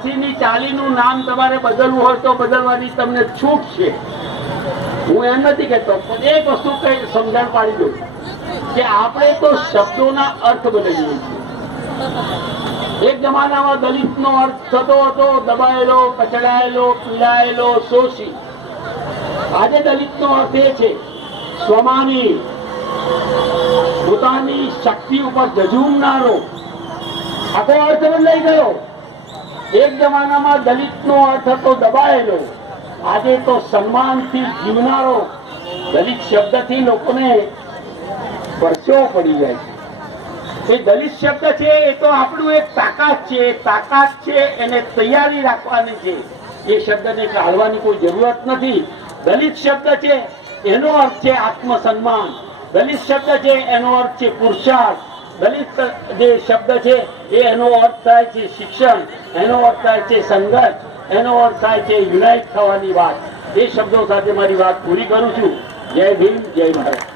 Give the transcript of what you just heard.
પછીની ચાલીનું નામ તમારે બદલવું હોય તો બદલવાની તમને છૂટ છે. હું એમ નથી કહેતો, પણ એક વસ્તુ કઈ સમજણ પાડી દઉં કે આપણે તો શબ્દોના અર્થ બદલીએ છીએ. એક જમાનામાં દલિતનો અર્થ થતો હતો દબાયેલો, કચડાયેલો, પીડાયેલો, શોષી. આજે દલિતનો અર્થ એ છે સ્વમાની, પોતાની શક્તિ ઉપર ઝઝૂમનારો. આખો અર્થ બદલાઈ ગયો. એક જમાનામાં દલિતનો અર્થ હતો દબાયેલો, આજે તો સન્માનથી જીવનારો. દલિત શબ્દથી લોકોને પરસેવો પડી જાય છે. એ દલિત શબ્દ છે એ તો આપણું એક તાકાત છે. તાકાત છે એને તૈયારી રાખવાની છે. એ શબ્દને કાઢવાની કોઈ જરૂરત નથી. દલિત શબ્દ છે એનો અર્થ છે આત્મસન્માન. દલિત શબ્દ છે એનો અર્થ છે પુરુષાર્થ. દલિત જે શબ્દ છે એનો અર્થ થાય છે શિક્ષણ, એનો અર્થ થાય છે સંઘર્ષ, એનો અર્થ થાય છે યુનાઇટ થવાની વાત. એ શબ્દો સાથે મારી વાત પૂરી કરું છું. જય ભીમ, જય ભારત.